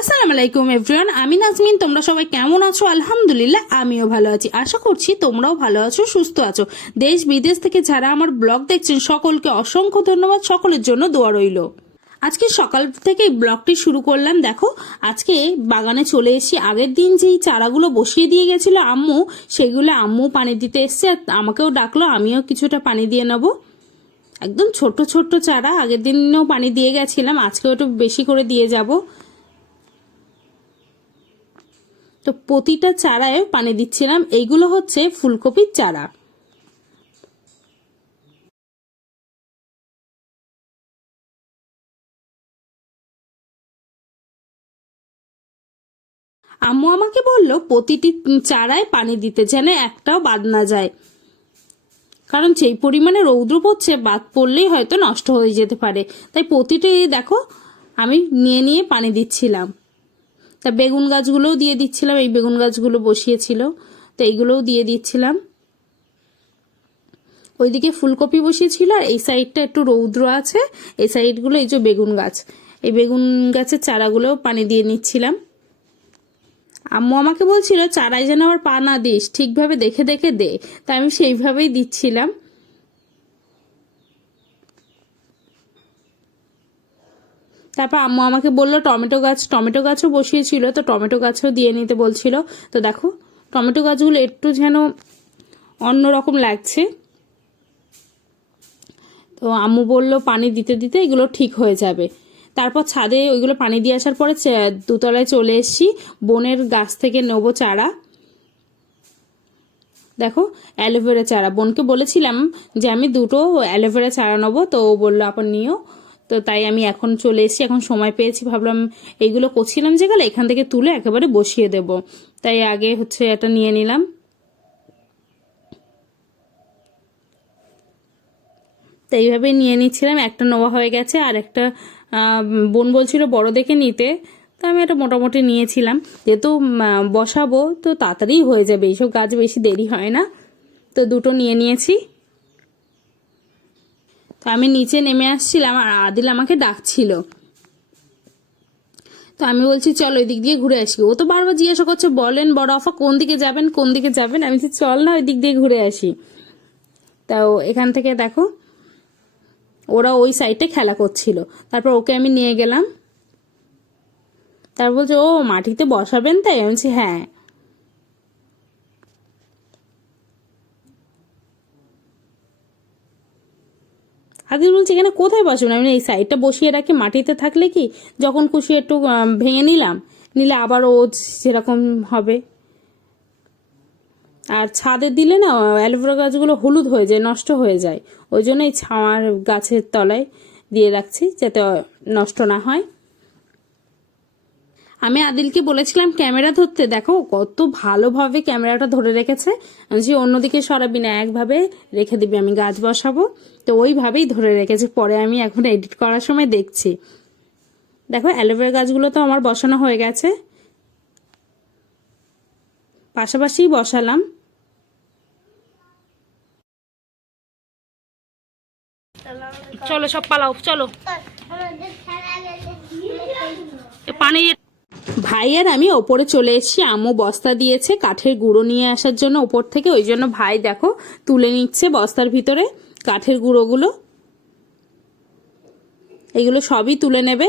আসসালামু আলাইকুম এভরিওয়ান, আমি নাজমিন। তোমরা সবাই কেমন আছো? আলহামদুলিল্লাহ আমিও ভালো আছি। আশা করছি তোমরাও ভালো আছো, সুস্থ আছো। দেশ বিদেশ থেকে যারা আমার ব্লগ দেখছেন সকলকে অসংখ্য ধন্যবাদ, সকলের জন্য দোয়া রইল। আজকে সকাল থেকে ব্লগটি শুরু করলাম। দেখো, আজকে বাগানে চলে এসেছি। আগের দিন যেই চারাগুলো বসিয়ে দিয়ে গেছিল আম্মু, সেগুলো আম্মু পানি দিতে এসছে, আমাকেও ডাকলো, আমিও কিছুটা পানি দিয়ে নেবো। একদম ছোট ছোট চারা, আগের দিনও পানি দিয়ে গেছিলাম, আজকেও একটু বেশি করে দিয়ে যাব। তো প্রতিটা চারায় পানি দিচ্ছিলাম। এইগুলো হচ্ছে ফুলকপির চারা। আম্মু আমাকে বলল প্রতিটি চারায় পানি দিতে, যেন একটাও বাদ না যায়, কারণ সেই পরিমাণে রৌদ্র পড়ছে, বাদ পড়লেই হয়তো নষ্ট হয়ে যেতে পারে। তাই প্রতিটি দেখো আমি নিয়ে নিয়ে পানি দিচ্ছিলাম। তা বেগুন গাছগুলোও দিয়ে দিচ্ছিলাম, এই বেগুন গাছগুলো বসিয়েছিল, তো এইগুলোও দিয়ে দিচ্ছিলাম। ওইদিকে ফুলকপি বসিয়েছিল, আর এই সাইডটা একটু রৌদ্র আছে, এই সাইডগুলো এই যে বেগুন গাছ, এই বেগুন গাছের চারাগুলোও পানি দিয়ে নিচ্ছিলাম। আম্মু আমাকে বলছিল চারায় যেন আবার পা না দিস, ঠিকভাবে দেখে দেখে দে, তাই আমি সেইভাবেই দিচ্ছিলাম। তারপর আম্মু আমাকে বললো টমেটো গাছও বসিয়েছিল, তো টমেটো গাছও দিয়ে নিতে বলছিল। তো দেখো টমেটো গাছগুলো একটু যেন অন্যরকম লাগছে, তো আম্মু বললো পানি দিতে দিতে এগুলো ঠিক হয়ে যাবে। তারপর ছাদে ওইগুলো পানি দিয়ে আসার পরে দুতলায় চলে এসেছি, বোনের গাছ থেকে নেবো চারা। দেখো অ্যালোভেরা চারা, বোনকে বলেছিলাম যে আমি দুটো অ্যালোভেরা চারা নেবো, তো ও বললো আপন নিও। তো তাই আমি এখন চলে এসেছি, এখন সময় পেয়েছি, ভাবলাম এইগুলো করছিলাম যেগুলো এখান থেকে তুলে একেবারে বসিয়ে দেব, তাই আগে হচ্ছে এটা নিয়ে নিলাম। তো এইভাবেই নিয়ে নিচ্ছিলাম, একটা নেওয়া হয়ে গেছে, আর একটা বোন বলছিল বড় দেখে নিতে, তো আমি এটা মোটামুটি নিয়েছিলাম। যেহেতু বসাবো তো তাড়াতাড়ি হয়ে যাবে, এইসব গাছ বেশি দেরি হয় না, তো দুটো নিয়ে নিয়েছি। তো আমি নিচে নেমে আসছিলাম, আর আদিল আমাকে ডাকছিল, তো আমি বলছি চল ওই দিক দিয়ে ঘুরে আসি। ও তো বারবার জিজ্ঞাসা করছে বলেন বড় আফা কোন দিকে যাবেন কোন দিকে যাবেন, আমি বলছি চল না ওই দিক দিয়ে ঘুরে আসি। তাও এখান থেকে দেখো ওরা ওই সাইডে খেলা করছিল, তারপর ওকে আমি নিয়ে গেলাম। তারপর বলছে ও মাটিতে বসাবেন, তাই আমি বলছি হ্যাঁ। আদিল বলছে এখানে কোথায় বসবেন, আমি এই সাইডটা বসিয়ে রাখি, মাটিতে থাকলে কি যখন খুশি একটু ভেঙে নিলাম, নিলে আবার ও সেরকম হবে। আর ছাদে দিলে না অ্যালোভেরা গাছগুলো হলুদ হয়ে যায়, নষ্ট হয়ে যায়, ওই জন্য এই ছাওয়ার গাছের তলায় দিয়ে রাখছি যাতে নষ্ট না হয়। আমি আদিলকে বলেছিলাম ক্যামেরা ধরতে, দেখো কত ভালোভাবে ক্যামেরাটা ধরে রেখেছে। আমি অন্যদিকে সরাবি না, একভাবে রেখে দিবি, আমি গাছ বসাবো, তো ওইভাবেই ধরে রেখেছে। পরে আমি এখন এডিট করার সময় দেখছি। দেখো অ্যালোভেরা গাছগুলো তো আমার বসানো হয়ে গেছে, পাশাপাশি বসালাম। চলো সব পালাও, চলো পানি। ভাই আর আমি ওপরে চলে এসেছি, আম্মু বস্তা দিয়েছে কাঠের গুঁড়ো নিয়ে আসার জন্য ওপর থেকে, ওই জন্য ভাই দেখো তুলে নিচ্ছে বস্তার ভিতরে কাঠের গুঁড়োগুলো, এগুলো সবই তুলে নেবে।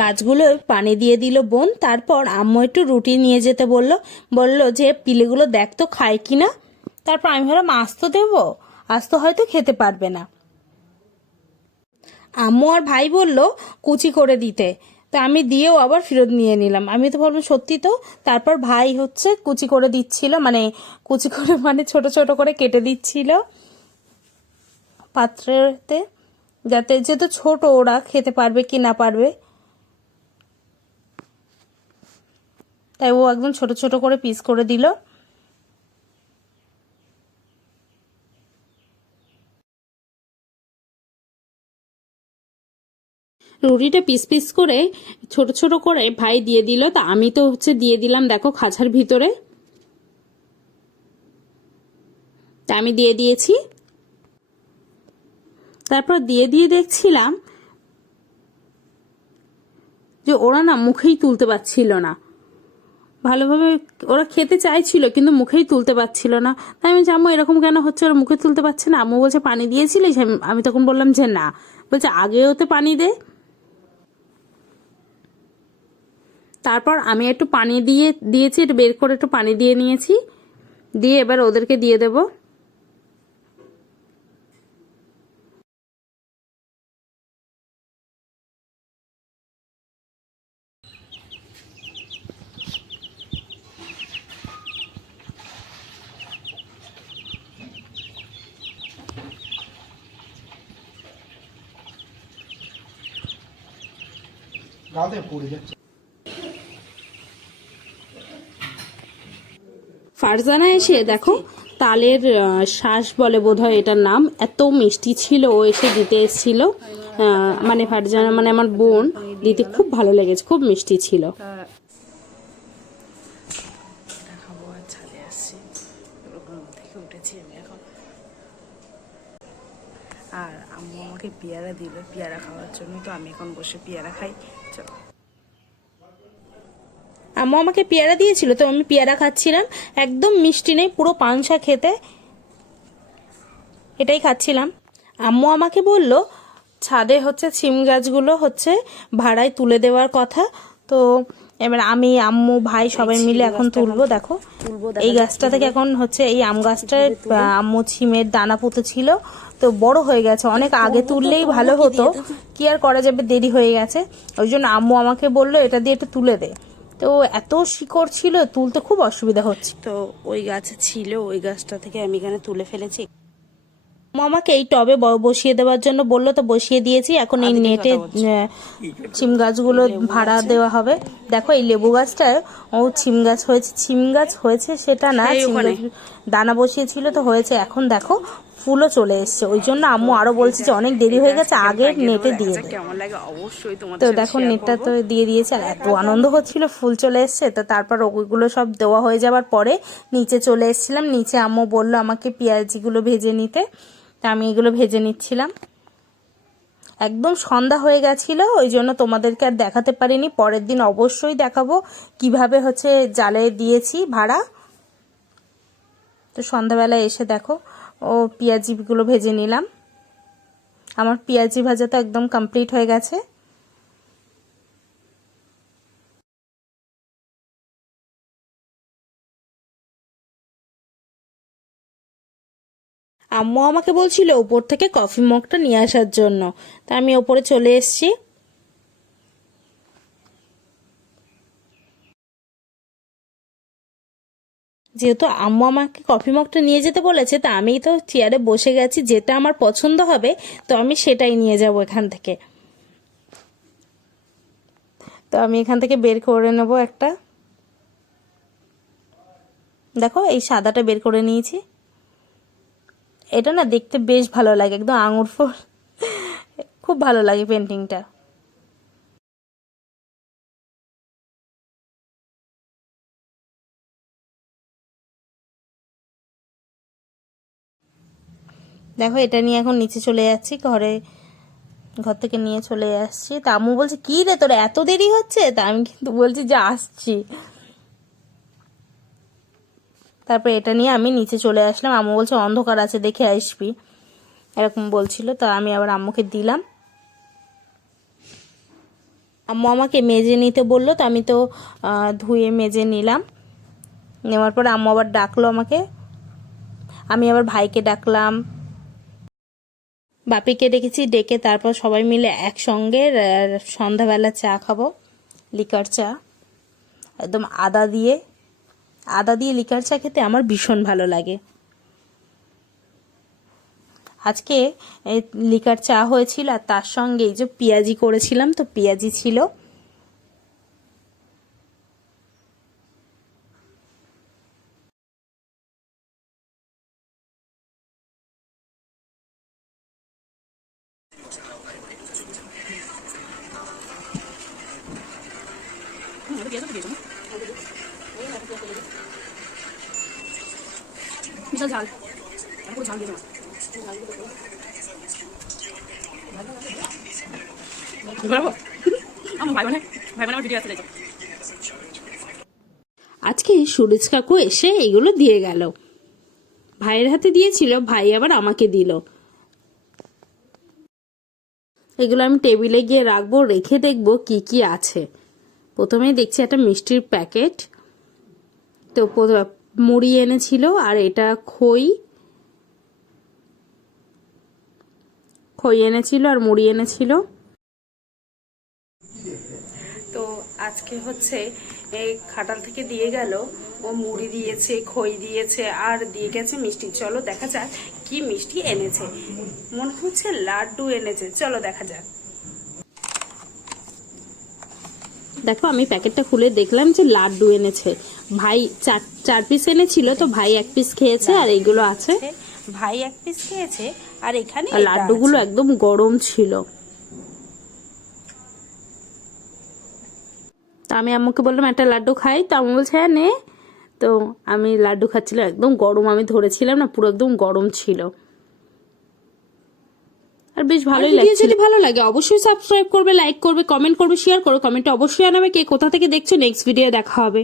গাছগুলো পানি দিয়ে দিল বোন, তারপর আম্মু একটু রুটি নিয়ে যেতে বলল যে পিলেগুলো দেখ তো খায় কিনা। তারপর আমি ভাবলাম আজ তো দেবো, আজ তো হয়তো খেতে পারবে না। আম্মু আর ভাই বলল কুচি করে দিতে, তো আমি দিয়েও আবার ফেরত নিয়ে নিলাম। আমি তো ভাবলাম সত্যি তো। তারপর ভাই হচ্ছে কুচি করে দিচ্ছিল, মানে কুচি করে মানে ছোট ছোট করে কেটে দিচ্ছিল পাত্রেতে, যাতে যেহেতু ছোট ওরা খেতে পারবে কি না পারবে, তাই ও একদম ছোট ছোট করে পিস করে দিল। রুটিটা পিস পিস করে ছোট ছোট করে ভাই দিয়ে দিল, তা আমি তো দিয়ে দিলাম দেখো খাঁচার ভিতরে। তা আমি দিয়ে দিয়েছি। তারপর দিয়ে দেখছিলাম যে ওরা না মুখেই তুলতে পারছিল না ভালোভাবে। ওরা খেতে চাইছিল কিন্তু মুখেই তুলতে পারছিল না। তাই আমি আম্মু এরকম কেন হচ্ছে, ওরা মুখে তুলতে পারছে না? আম্মু বলছে পানি দিয়েছিলিস? আমি তখন বললাম যে না। বলছে আগে ওতে পানি দে। তারপর আমি একটু পানি দিয়েছি, একটু বের করে একটু পানি দিয়ে নিয়েছি, দিয়ে এবার ওদেরকে দিয়ে দেব। ফারজানা এসে দেখো তালের শ্বাস বলে বোধহয় এটার নাম, এত মিষ্টি ছিল। ও এসে দিতে এসেছিল, মানে ফারজানা মানে আমার বোন দিতে খুব ভালো লেগেছে, খুব মিষ্টি ছিল। আর আম্মু আমাকে পেয়ারা দিল পেয়ারা খাওয়ার জন্য, তো আমি এখন বসে পেয়ারা খাই। চলো। আম্মু আমাকে পেয়ারা দিয়েছিল, তো আমি পেয়ারা খাচ্ছিলাম। একদম মিষ্টি নেই, পুরো পানসা খেতে, এটাই খাচ্ছিলাম। আম্মু আমাকে বলল ছাদে সিম গাছগুলো ভাড়ায় তুলে দেওয়ার কথা। তো এবার আমি আম্মু ভাই সবাই মিলে এখন তুলবো। দেখো এই গাছটা থেকে এখন এই আম গাছটায় আম্মু সিমের দানা পুঁতেছিল, তো বড় হয়ে গেছে। অনেক আগে তুললেই ভালো হতো, কি আর করা যাবে, দেরি হয়ে গেছে। ওই জন্য আম্মু আমাকে বললো এটা দিয়ে একটু তুলে দে। তো এত শিকড় ছিল, তুলতে খুব অসুবিধা হচ্ছে। তো ওই গাছ ছিল, ওই গাছটা থেকে আমি এখানে তুলে ফেলেছি। আমাকে এই টবে বসিয়ে দেওয়ার জন্য বললো, তো বসিয়ে দিয়েছি। এখন এই নেটে সিম গাছগুলো ভাড়া দেওয়া হবে। দেখো এই লেবু গাছটায় ও সিম গাছ হয়েছে, সিম গাছ হয়েছে সেটা না, দানা বসিয়েছিল তো হয়েছে। এখন দেখো ফুলও চলে এসছে। ওই জন্য আম্মু আরো বলছে যে অনেক দেরি হয়ে গেছে, আগে নেটে দিয়ে দে। কেমন লাগে অবশ্যই তোমাদের তো দেখো নেটটা তো দিয়ে দিয়েছে। আর এত আনন্দ হচ্ছিল, ফুল চলে এসছে। তো তারপর ওইগুলো সব দেওয়া হয়ে যাবার পরে নিচে চলে এসেছিলাম। নিচে আম্মু বললো আমাকে পেঁয়াজিগুলো ভেজে নিতে, তা আমি এগুলো ভেজে নিচ্ছিলাম। একদম সন্ধ্যা হয়ে গেছিল, ওই জন্য তোমাদেরকে আর দেখাতে পারিনি। পরের দিন অবশ্যই দেখাবো কিভাবে জালে দিয়েছি ভাড়া। তো সন্ধ্যাবেলায় এসে দেখো ও পেঁয়াজিগুলো ভেজে নিলাম। আমার পেঁয়াজি ভাজা তো একদম কমপ্লিট হয়ে গেছে। আম্মু আমাকে বলছিল উপর থেকে কফি মগটা নিয়ে আসার জন্য, তা আমি ওপরে চলে এসেছি। যেহেতু আম্মু আমাকে কফি মগটা নিয়ে যেতে বলেছে, তা আমি তো চেয়ারে বসে গেছি। যেটা আমার পছন্দ হবে তো আমি সেটাই নিয়ে যাব এখান থেকে। তো আমি এখান থেকে বের করে নেব একটা। দেখো এই সাদাটা বের করে নিয়েছি। এটা না দেখতে বেশ ভালো লাগে, একদম আঙুর ফুল, খুব ভালো লাগে পেন্টিংটা। দেখো এটা নিয়ে এখন নিচে চলে যাচ্ছি, ঘর থেকে নিয়ে চলে আসছি। তা আম্মু বলছে কি রে তোর এত দেরি হচ্ছে? তা আমি কিন্তু বলছি যে আসছি। তারপর এটা নিয়ে আমি নিচে চলে আসলাম। আম্মু বলছে অন্ধকার আছে, দেখে আসবি, এরকম বলছিল। তো আমি আবার আম্মুকে দিলাম। আম্মু আমাকে মেজে নিতে বললো, তো আমি তো ধুয়ে মেজে নিলাম। নেওয়ার পর আম্মু আবার ডাকলো আমাকে, আমি আবার ভাইকে ডাকলাম, বাপিকে ডেকেছি। ডেকে তারপর সবাই মিলে একসঙ্গে সন্ধ্যাবেলা চা খাবো, লিকার চা, একদম আদা দিয়ে লিকার চা খেতে আমার ভীষণ ভালো লাগে। আজকে লিকার চা হয়েছিল, আর তার সঙ্গে এই যে পেঁয়াজি করেছিলাম, তো পেঁয়াজি ছিল। দিয়েছো তো দিয়েছো না বিশাল ঝাল পুরো ঝাল দিয়েছো আমার ভাই বোনে আমার ভিডিও আসতে দেখো আজকে সুরজ কাকু এসে এগুলো দিয়ে গেল, ভাইয়ের হাতে দিয়েছিল, ভাই আবার আমাকে দিল। এগুলো আমি টেবিলে গিয়ে রাখবো, রেখে দেখবো কি কি আছে। প্রথমেই দেখছি একটা মিষ্টির প্যাকেট, তো মুড়ি এনেছিল, আর এটা খই এনেছিল আর মুড়ি এনেছিল। তো আজকে হচ্ছে এই খাটাল থেকে দিয়ে গেল, ও মুড়ি দিয়েছে, খই দিয়েছে, আর দিয়ে গেছে মিষ্টি। চলো দেখা যাক কি মিষ্টি এনেছে। মনে হচ্ছে লাড্ডু এনেছে, চলো দেখা যাক। দেখো আমি প্যাকেটটা খুলে দেখলাম যে লাড্ডু এনেছে। ভাই চার পিস এনেছিল, তো ভাই এক পিস খেয়েছে, আর এইগুলো আছে। ভাই এক পিস খেয়েছে, আর এখানে লাড্ডুগুলো একদম গরম ছিল। তো আমি আম্মুকে বললাম একটা লাড্ডু খাই, তো আম্মু বলছে হ্যাঁ নে। তো আমি লাড্ডু খাচ্ছিলাম, একদম গরম, আমি ধরেছিলাম না, পুরো একদম গরম ছিল, আর বেশ ভালোই লাগছে। যদি ভালো লাগে অবশ্যই সাবস্ক্রাইব করবে, লাইক করবে, কমেন্ট করবে, শেয়ার করো। কমেন্টে অবশ্যই জানাবে কে কোথা থেকে দেখছো। নেক্সট ভিডিও দেখা হবে।